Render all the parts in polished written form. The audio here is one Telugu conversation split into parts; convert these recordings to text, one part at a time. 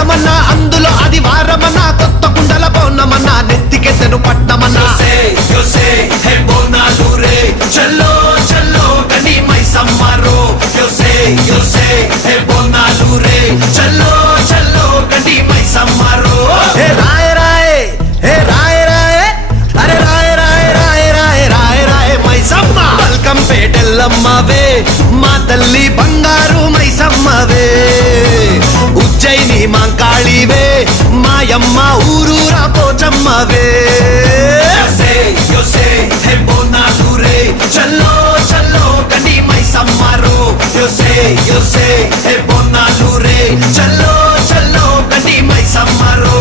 మాసమన్నా అందులో అది వారమన్నా కొత్త కుండల పౌర్ణమన్నా నెత్తికెత్తెను పట్నమన్నా చల్లో చల్లో గని మైసమ్మరో బోనాలు రే చల్లో చల్లో గని మైసమ్మరో హే రాయ రాయ హే రాయ రాయ అరే రాయ రాయ రాయ రాయ రాయ రాయ మైసమ్మ వెల్కమ్ పేటెల్లమ్మవే మా తల్లి బంగారు మైసమ్మవే ఉజ్జయిని మాంకాళివే మాయమ్మ ఊరూరా పోచమ్మవే చల్లో చల్లో గని మైసమ్మరో బోనాలు రే చల్లో చల్లో గని మైసమ్మరో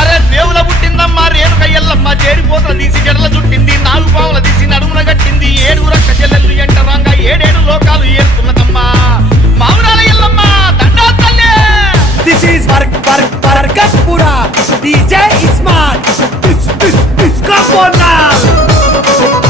అరే దేవుల పుట్టిందమ్మా రేణుక ఎల్లమ్మ చేరిపోతల తీసి జడల చుట్టింది 4 పావుల తీసి నడుమున కట్టింది 7 రక్క చెల్లెళ్ళు ఎంటరాంగా 7 లోకాలు ఏరుతున్నదమ్మా మావురాల ఎల్లమ్మ దండా తల్లి. This is Barkatpura DJ Ismail. This come on now.